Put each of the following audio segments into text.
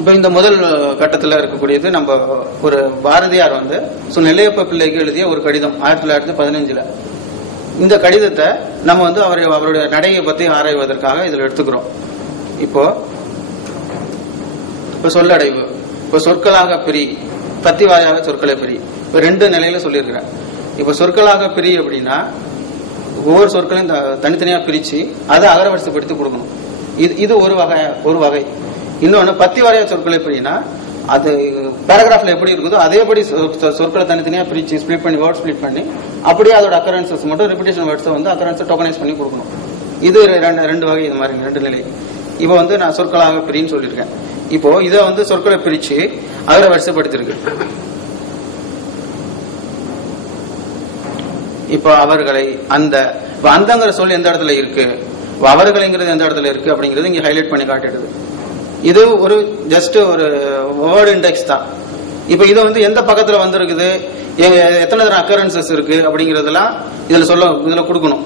இப்ப இந்த முதல் கட்டத்தில் இருக்கக்கூடியது நம்ம ஒரு பாரதியார் வந்து நெல்லையப்ப பிள்ளைக்கு எழுதிய ஒரு கடிதம் 1915. இந்த கடிதத்தை நம்ம வந்து அவருடைய நடையை பத்தி ஆராய்வதற்காக இதில் எடுத்துக்கிறோம். இப்போ சொல்லடைவு, இப்ப சொற்களாக பிரி, பத்தி வாயாக சொற்களை பிரி, இப்ப 2 நிலையில சொல்லியிருக்கிறேன். இப்ப சொற்களாக பிரி அப்படின்னா ஒவ்வொரு சொற்களையும் தனித்தனியா பிரிச்சு அதை அகரவரிசைப்படுத்தி கொடுக்கணும். இது ஒரு வகை. இன்னொன்னு பத்தி வாரியா சொற்களை பிரினா அது பேராகிராஃப்ல எப்படி இருக்குதோ அதேபடி சொற்களை தனித்தனியா பிரிச்சு ஸ்பிளிட் பண்ணி வேர்ட் ஸ்பிளிட் பண்ணி அப்படியே அதோட அக்கரன்சஸ் மட்டும் ரிப்பிட்டேஷன் வேர்ட்ஸை வந்து அக்கரன்ஸை டோக்கனைஸ் பண்ணி கொடுக்கணும். இது 2 வகை, இது மாதிரி 2 நிலை. இப்போ வந்து நான் சொற்களாக பிரின்னு சொல்லியிருக்கேன். இப்போ இதை வந்து சொற்களை பிரிச்சு அகர வரிசைப்படுத்திருக்கு. இப்போ அவர்களை, அந்தங்கிற சொல் எந்த இடத்துல இருக்கு, அவர்களைங்கிறது எந்த இடத்துல இருக்கு அப்படிங்கிறது இங்க ஹைலைட் பண்ணி காட்டிடுது. இது ஒரு ஜஸ்ட் ஒரு வேர்ட் இண்டெக்ஸ் தான். இப்ப இது வந்து எந்த பக்கத்துல வந்திருக்குது, எத்தனை தர அக்கரன்சஸ் இருக்கு அப்படிங்கறதெல்லாம் இதுல கொடுக்கணும்.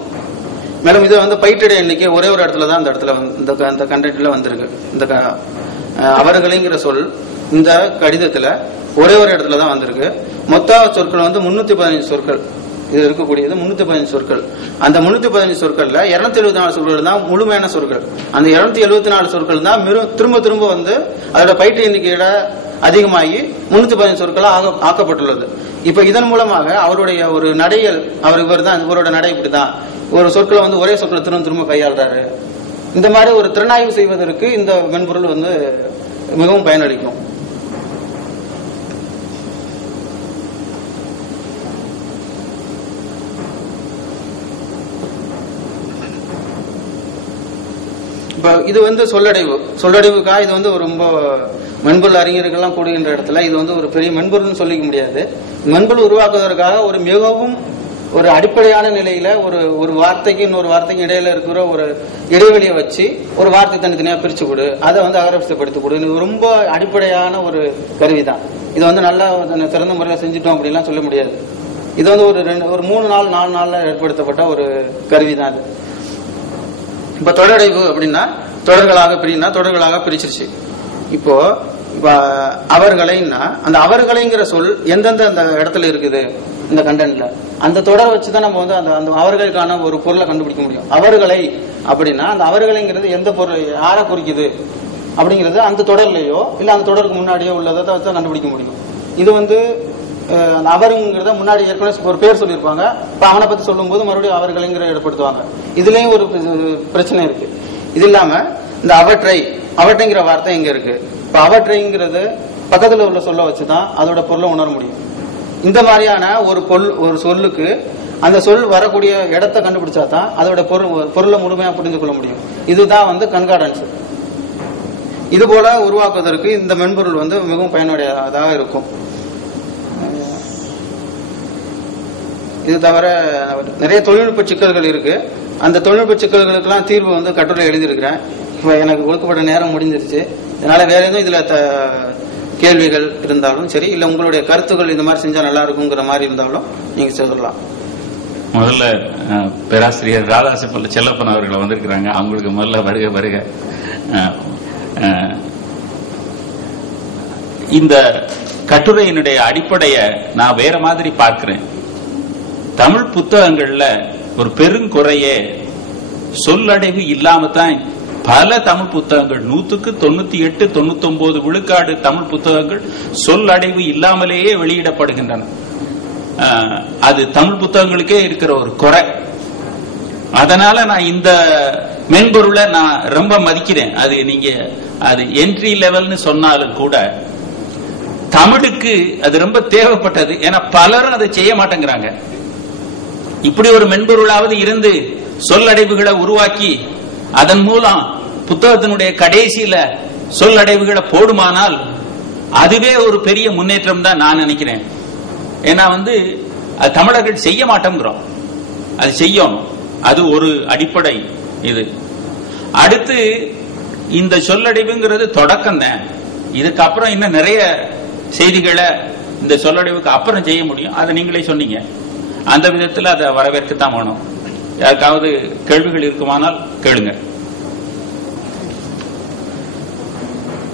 மேலும் இது வந்து பைட்டடை எண்ணிக்கை ஒரே ஒரு இடத்துல தான் இந்த கண்டென்ட்ல வந்திருக்கு. இந்த அவர்களைங்கிற சொல் இந்த கடிதத்துல ஒரே ஒரு இடத்துல தான் வந்திருக்கு. மொத்த சொற்கள் வந்து 315 சொற்கள். இது இருக்கக்கூடியது 315 சொற்கள். அந்த 315 சொற்கள்ல 274 சொற்கள் தான் முழுமையான சொற்கள். அந்த 274 சொற்கள் தான் திரும்ப திரும்ப வந்து அதோட பயிற்று எண்ணிக்கையோட அதிகமாகி 315 சொற்களா ஆக்கப்பட்டுள்ளது. இப்ப இதன் மூலமாக அவருடைய ஒரு நடைகள், இவரோட நடை இப்படிதான், ஒரு சொற்களை வந்து ஒரே சொற்களை திரும்ப திரும்ப கையாளுறாரு. இந்த மாதிரி ஒரு திறனாய்வு செய்வதற்கு இந்த மென்பொருள் வந்து மிகவும் பயனளிக்கும். இது வந்து சொல்லடைவுக்காக இது வந்து ரொம்ப மென்பொருள் அறிஞர்கள்லாம் கூடுகின்ற இடத்துல இது வந்து ஒரு பெரிய மென்பொருள்னு சொல்லிக்க முடியாது. மென்பொருள் உருவாக்குவதற்காக ஒரு மிகவும் ஒரு அடிப்படையான நிலையில ஒரு வார்த்தைக்கு இன்னொரு வார்த்தைக்கு இடையில இருக்கிற ஒரு இடைவெளியை வச்சு ஒரு வார்த்தை தனித்தனியா பிரிச்சு கொடு, அதை வந்து அகரவரிசைப்படுத்தி கொடு. இது ரொம்ப அடிப்படையான ஒரு கருவி தான். இது வந்து நல்லா சிறந்த முறையில் செஞ்சுட்டோம் அப்படின்லாம் சொல்ல முடியாது. இது வந்து ஒரு 3 நாள் 4 நாள்ல ஏற்படுத்தப்பட்ட ஒரு கருவி தான் இது. இப்ப தொடரடைவு அப்படின்னா தொடர்களாக பிரிச்சிருச்சு. இப்போ அவர்களைன்னா அந்த அவர்களைங்கிற சொல் எந்தெந்த அந்த இடத்துல இருக்குது இந்த கண்டென்ட்ல, அந்த தொடரை வச்சுதான் நம்ம வந்து அந்த அவர்களுக்கான ஒரு பொருளை கண்டுபிடிக்க முடியும். அவர்களை அப்படின்னா அந்த அவர்களைங்கிறது எந்த பொருள், யாரை குறிக்குது அப்படிங்கிறது அந்த தொடர்லயோ இல்ல அந்த தொடருக்கு முன்னாடியோ உள்ளதை வச்சு கண்டுபிடிக்க முடியும். இது வந்து அவருங்கிறத முன்னாடி ஏற்கனவே ஒரு பேர் சொல்லியிருப்பாங்க, இப்ப அவனை பத்தி சொல்லும் போது மறுபடியும் அவர்களைங்கிற ஏற்படுத்துவாங்க. இதுலயும் ஒரு பிரச்சனை இருக்கு. இது இல்லாம இந்த அவற்றைங்கிற வார்த்தை எங்க இருக்கு, இப்ப அவற்றைங்கிறது பக்கத்துல உள்ள சொல்ல வச்சுதான் அதோட பொருளை உணர முடியும். இந்த மாதிரியான ஒரு சொல்லுக்கு அந்த சொல் வரக்கூடிய இடத்தை கண்டுபிடிச்சா தான் அதோட பொருளை முழுமையா புரிந்து கொள்ள முடியும். இதுதான் வந்து கண்கார்டன்ஸ். இது போல உருவாக்குவதற்கு இந்த மென்பொருள் வந்து மிகவும் பயனுடையதாக இருக்கும். இது தவிர நிறைய தொழில்நுட்ப சிக்கல்கள் இருக்கு. அந்த தொழில்நுட்ப சிக்கல்களுக்கெல்லாம் தீர்வு வந்து கட்டுரை எழுதியிருக்கிறேன். இப்ப எனக்கு ஒதுக்கப்பட்ட நேரம் முடிஞ்சிருச்சு. அதனால வேற எதுவும் இதுல கேள்விகள் இருந்தாலும் சரி, இல்ல உங்களுடைய கருத்துக்கள் இந்த மாதிரி செஞ்சா நல்லா இருக்குங்கிற மாதிரி இருந்தாலும் நீங்க சொல்லலாம். முதல்ல பேராசிரியர் ராதாசிப்பல்ல செல்லப்பன் அவர்களை வந்திருக்கிறாங்க. அவங்களுக்கு முதல்ல வருக. இந்த கட்டுரையினுடைய அடிப்படையை நான் வேற மாதிரி பார்க்கிறேன். தமிழ் புத்தகங்கள்ல ஒரு பெருங்குறையே சொல்லடைவு இல்லாம தான் பல தமிழ் புத்தகங்கள் 98, 99 விழுக்காடு தமிழ் புத்தகங்கள் சொல்லடைவு இல்லாமலேயே வெளியிடப்படுகின்றன. அது தமிழ் புத்தகங்களுக்கே இருக்கிற ஒரு குறை. அதனால நான் இந்த மென்பொருளை நான் ரொம்ப மதிக்கிறேன். அது நீங்க அது என்ட்ரி லெவல்னு சொன்னாலும் கூட தமிழுக்கு அது ரொம்ப தேவைப்பட்டது. ஏன்னா பலரும் அதை செய்ய மாட்டேங்கிறாங்க. இப்படி ஒரு மென்பொருளாவது இருந்து சொல்லடைவுகளை உருவாக்கி அதன் மூலம் புத்தகத்தினுடைய கடைசியில சொல்லடைவுகளை போடுமானால் அதுவே ஒரு பெரிய முன்னேற்றம் தான் நான் நினைக்கிறேன். ஏன்னா வந்து தமிழர்கள் செய்ய மாட்டோங்கிறோம், அது செய்யணும். அது ஒரு அடிப்படை. இது அடுத்து இந்த சொல்லடைவுங்கிறது தொடக்கம் தான். இதுக்கப்புறம் இன்னும் நிறைய செய்திகளை இந்த சொல்லடைவுக்கு அப்புறம் செய்ய முடியும். அதை நீங்களே சொன்னீங்க. அந்த விதத்தில் அதை வரவேற்கத்தான் வேணும். யாருக்காவது கேள்விகள் இருக்குமானால் கேளுங்க.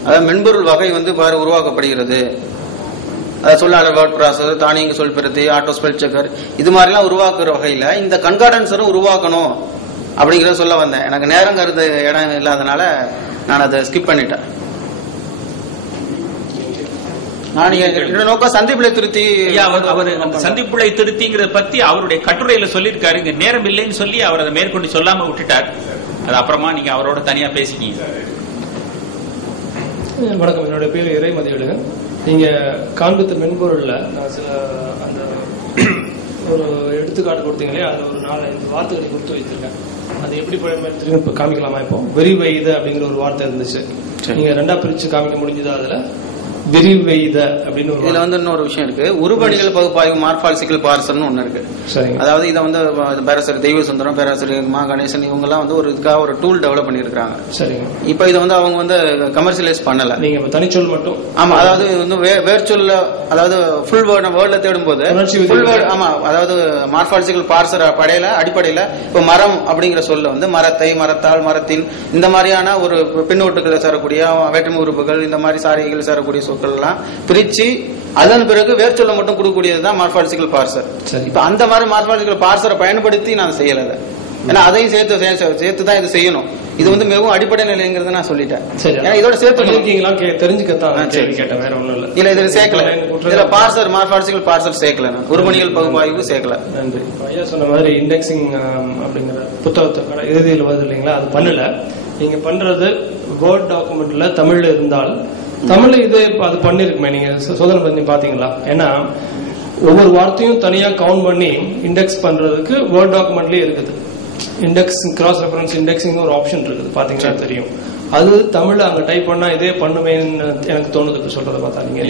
அதாவது மென்பொருள் வகை வந்து உருவாக்கப்படுகிறது. சொல்லாளர் வேர்ட் ப்ராசஸர், தானியங்கு சொல் பிரதி, ஆட்டோ ஸ்பெல் செக்கர், இது மாதிரிலாம் உருவாக்குற வகையில இந்த கண்கார்டன்ஸரும் உருவாக்கணும் அப்படிங்கறத சொல்ல வந்தேன். எனக்கு நேரம் கருது இடம் இல்லாதனால நான் அதை ஸ்கிப் பண்ணிட்டேன். நான் என்னோட நோக்கம் சந்திப்புலை திருத்தி, அவர் சந்திப்புலை திருத்திங்கிறத பத்தி அவருடைய கட்டுரையில சொல்லியிருக்காரு. இங்க நேரம் இல்லைன்னு சொல்லி அவர் அதை மேற்கொண்டு சொல்லாம விட்டுட்டார். அது அப்புறமா நீங்க அவரோட தனியா பேசிக்கீங்க. வணக்கம், என்னோட பேர் இறைமதியழகன். நீங்க காண்பித்த மென்பொருள்ல நான் சில அந்த ஒரு எடுத்துக்காட்டு கொடுத்தீங்களே, அதுல ஒரு 4-5 வார்த்தைகளை கொடுத்து வைத்திருக்கேன். அது எப்படி பயன்படுத்துறீங்க காமிக்கலாமா? இப்போ விரிவெய்த அப்படிங்கிற ஒரு வார்த்தை இருந்துச்சு, நீங்க 2ஆ பிரிச்சு காமிக்க முடிஞ்சதா? அதுல விரிவெய்த அப்படின்னு இதுல வந்து இன்னொரு விஷயம் இருக்கு. உருபணிகள் பகுப்பாய்வு மார்பாலஜிக்கல் பார்சல்னு ஒண்ணு இருக்கு. அதாவது இதை வந்து பேராசிரியர் தெய்வ சுந்தரம், பேராசிரியர் மா கணேசன் இவங்க எல்லாம் வந்து ஒரு இதுக்காக ஒரு டூல் டெவலப் பண்ணிருக்காங்க. சரிங்க. இப்ப இதை வந்து அவங்க வந்து கமர்ஷியலைஸ் பண்ணல. நீங்க தனிச்சொல் மட்டும். ஆமா, அதாவது வந்து வேர்ச்சொல்ல, அதாவது ஃபுல் வேர்ட்ல தேடும் போது ஃபுல் வேர்ட், ஆமா, அதாவது மார்பாலஜிக்கல் பார்சர் அடிப்படையில இப்ப மரம் அப்படிங்கிற சொல்ல வந்து மரத்தை, மரத்தால், மரத்தின், இந்த மாதிரியான ஒரு பின்னோட்டுகளை சேரக்கூடிய வேற்றுமை உறுப்புகள், இந்த மாதிரி சாரிகள் சேரக்கூடிய சொற்கள் எல்லாம் பிரிச்சு அதன் பிறகு வேர்ச்சொல்ல மட்டும் கொடுக்கக்கூடியதுதான் மார்பாலஜிக்கல் பார்சர். இப்ப அந்த மாதிரி மார்பாலஜிக்கல் பார்சரை பயன்படுத்தி நான் செய்யல. ஏன்னா அதையும் சேர்த்து தான் இது செய்யணும். இது வந்து மிகவும் அடிப்படை நிலைங்கிறத நான் சொல்லிட்டேன். இதோட சேர்த்து தெரிஞ்சுக்கத்தான் கேட்டேன், வேற ஒண்ணும் இல்ல. இல்ல இதுல சேர்க்கல, இதுல பார்சர் மார்பாலஜிக்கல் பார்சர் சேர்க்கல, நான் உருபணிகள் பகுப்பாய்வு சேர்க்கல. நன்றி. ஐயா சொன்ன மாதிரி இண்டெக்சிங் அப்படிங்கிற புத்தகத்தை இறுதியில் வருது இல்லைங்களா, அது பண்ணல. நீங்க பண்றது வேர்ட் டாக்குமெண்ட்ல தமிழ்ல இருந்தால், தமிழ்ல இது அது பண்ணிருக்குமே, நீங்க சோதனை பண்ணி பாத்தீங்களா? ஏன்னா ஒவ்வொரு வார்த்தையும் தனியா கவுண்ட் பண்ணி இண்டெக்ஸ் பண்றதுக்கு வேர்ட் டாக்குமெண்ட்லயே இருக்குது. இண்டெக்ஸ், கிராஸ் ரெஃபரன்ஸ் இண்டெக்ஸிங் ஒரு ஆப்ஷன் இருக்குது, பாத்தீங்கன்னா தெரியும். அது தமிழ்ல அங்க டைப் பண்ணா இதே பண்ணுமேன்னு எனக்கு தோணுது சொல்றத பார்த்தா. நீங்க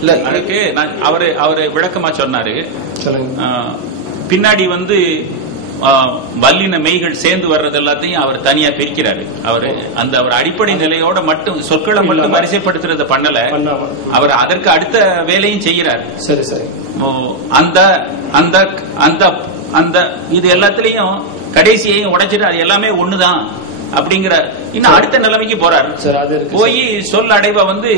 இல்ல, அதுக்கு அவரு விளக்கமா சொன்னாரு. பின்னாடி வந்து வல்லின மெய்கள் சேர்ந்து வர்றது எல்லாத்தையும் அவர் தனியா பிரிக்கிறாரு. அவர் அந்த ஒரு அடிப்படை நிலையோட மட்டும் சொற்களை மட்டும் வரிசைப்படுத்துறத பண்ணல, அவர் அதற்கு அடுத்த வேலையும் செய்யறாரு. சரி சரி. அந்த அந்த அந்த அந்த இது எல்லாத்திலையும் கடைசியையும் உடைச்சிட்டு அது எல்லாமே ஒண்ணுதான் அப்படிங்கிற இன்னும் அடுத்த நிலைமைக்கு போறாரு. போய் சொல் அடைவை வந்து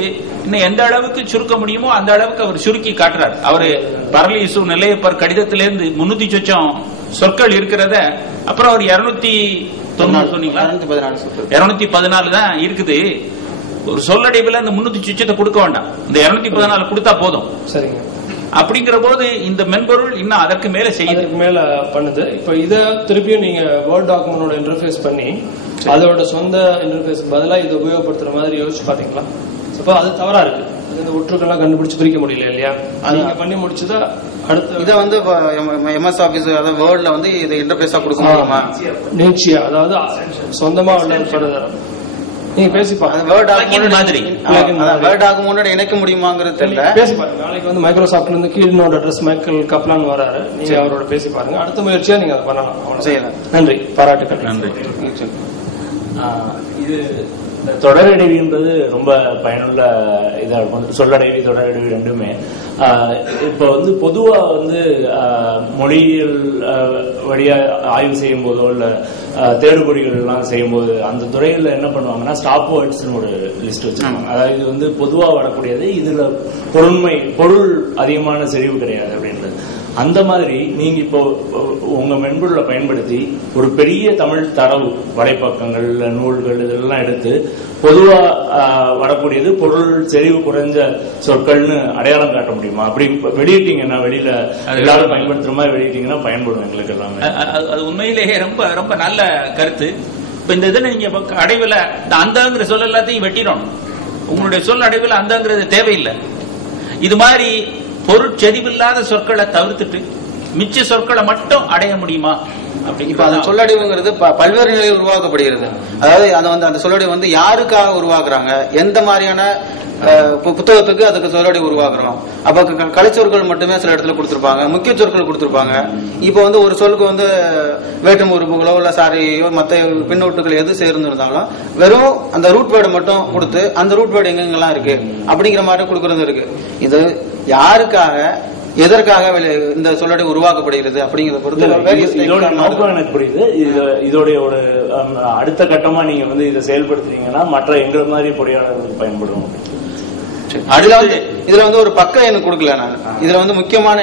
இன்னும் எந்த அளவுக்கு சுருக்க முடியுமோ அந்த அளவுக்கு அவர் சுருக்கி காட்டுறாரு. அவரு பரலிசு நிலையப்பர் கடிதத்திலிருந்து 300 சொச்சம் சொற்கள் இருக்கிறத அப்புறம் ஒரு 214 தான் இருக்குது. ஒரு சொல்லடைவுல இந்த 300 சொச்சத்தை கொடுக்க வேண்டாம், இந்த 214 கொடுத்தா போதும். சரிங்க. அப்படிங்கிற போது இந்த மென்பொருள் இன்னும் அதற்கு மேல செய்யறதுக்கு மேல பண்ணுது. இப்ப இத திருப்பியும் நீங்க வேர்ட் டாக்குமெண்டோட இன்டர்ஃபேஸ் பண்ணி அதோட சொந்த இன்டர்ஃபேஸ் பதிலா இதை உபயோகப்படுத்துற மாதிரி யோசிச்சு பாத்தீங்களா? அது தவறா இருக்கு. இந்த ஒற்றுக்கெல்லாம் கண்டுபிடிச்சு பிரிக்க முடியல இல்லையா? நீங்க பண்ணி முடிச்சுதா அடுத்து இதை வந்து எம்எஸ் ஆபீஸ் அதாவது வேர்ட்ல வந்து இதை இன்டர்ஃபேஸா கொடுக்க முடியுமா? நிச்சயா, அதாவது சொந்தமா நீங்க பேசி பாருங்க. வேர்ட் டாக்குமெண்ட் இணைக்க முடியுமாங்கிறது தெரியல. பேசி பாருங்க. நாளைக்கு வந்து மைக்ரோசாப்ட்ல இருந்து கீழ்னோட அட்ரஸ் மைக்கேல் கப்லான் வராரு, நீங்க அவரோட பேசி பாருங்க. அடுத்த முயற்சியா நீங்க அதை பண்ணலாம், செய்யலாம். நன்றி, பாராட்டுக்கள். நன்றி. இது தொடரடைவின்றது ரொம்ப பயனுள்ள இதா இருக்கும். சொல்லடைவி, தொடரடைவி ரெண்டுமே. இப்போ வந்து பொதுவா வந்து மொழியியல் வழியா ஆய்வு செய்யும் போதோ இல்ல தேடுபொறிகள் எல்லாம் செய்யும் போது அந்த துறையில என்ன பண்ணுவாங்கன்னா ஸ்டாப் வேர்ட்ஸ் ஒரு லிஸ்ட் வச்சிருக்காங்க. அதாவது இது வந்து பொதுவா வரக்கூடியது, இதுல பொருள் அதிகமான செறிவு கிடையாது அப்படின்றது. அந்த மாதிரி நீங்க இப்போ உங்க மென்பொருளை பயன்படுத்தி ஒரு பெரிய தமிழ் தரவு வலைப்பக்கங்கள், நூல்கள் இதெல்லாம் எடுத்து பொதுவா வரக்கூடியது பொருள் செறிவு குறைஞ்ச சொற்கள்னு அடையாளம் காட்ட முடியுமா? அப்படி வெளியிட்டீங்கன்னா, வெளியில எல்லாரும் பயன்படுத்துற மாதிரி வெளியிட்டீங்கன்னா பயன்படும் எங்களுக்கு எல்லாமே. அது உண்மையிலேயே ரொம்ப ரொம்ப நல்ல கருத்து. இப்ப இந்த இதில் நீங்க அடைவுல அந்தங்கிற சொல் எல்லாத்தையும் வெட்டிடணும். உங்களுடைய சொல் அடைவுல அந்தங்கிறது தேவையில்லை. இது மாதிரி பொருட்செறிவில்லாத சொற்களை தவிர்த்துட்டு மிச்ச சொற்களை மட்டும் அடைய முடியுமா? இப்ப அந்த சொல்லடைவுங்கிறது பல்வேறு நிலையில் உருவாக்கப்படுகிறது. அதாவது அதை வந்து அந்த சொல்லடை வந்து யாருக்காக உருவாக்குறாங்க, எந்த மாதிரியான புத்தகத்துக்கு அதுக்கு சொல்லடைவு உருவாக்குறோம். அப்ப கலைச்சொற்கள் மட்டுமே சில இடத்துல கொடுத்திருப்பாங்க, முக்கிய சொற்கள் கொடுத்திருப்பாங்க. இப்ப வந்து ஒரு சொல்லுக்கு வந்து வேற்றுமை உறுப்புகளோ இல்ல சாரியோ மற்ற பின்னோட்டுகள் எது சேர்ந்திருந்தாலும் வெறும் அந்த ரூட் வேர்டை மட்டும் கொடுத்து அந்த ரூட் வேர்டு எங்கெங்கெல்லாம் இருக்கு அப்படிங்கிற மாதிரி கொடுக்கறது இருக்கு. இது யாருக்காக எதற்காக இந்த சொல்லடை உருவாக்கப்படுகிறது அப்படிங்கறத பொறுத்து இதோட நோக்கம் எனக்கு புரியுது. இதோடைய ஒரு அடுத்த கட்டமா நீங்க வந்து இதை செயல்படுத்துறீங்கன்னா மற்ற எங்களை மாதிரி பொறியாளர்களுக்கு பயன்படும். இதுல வந்து ஒரு பக்கம் எனக்கு கொடுக்கல நான். இதுல வந்து முக்கியமான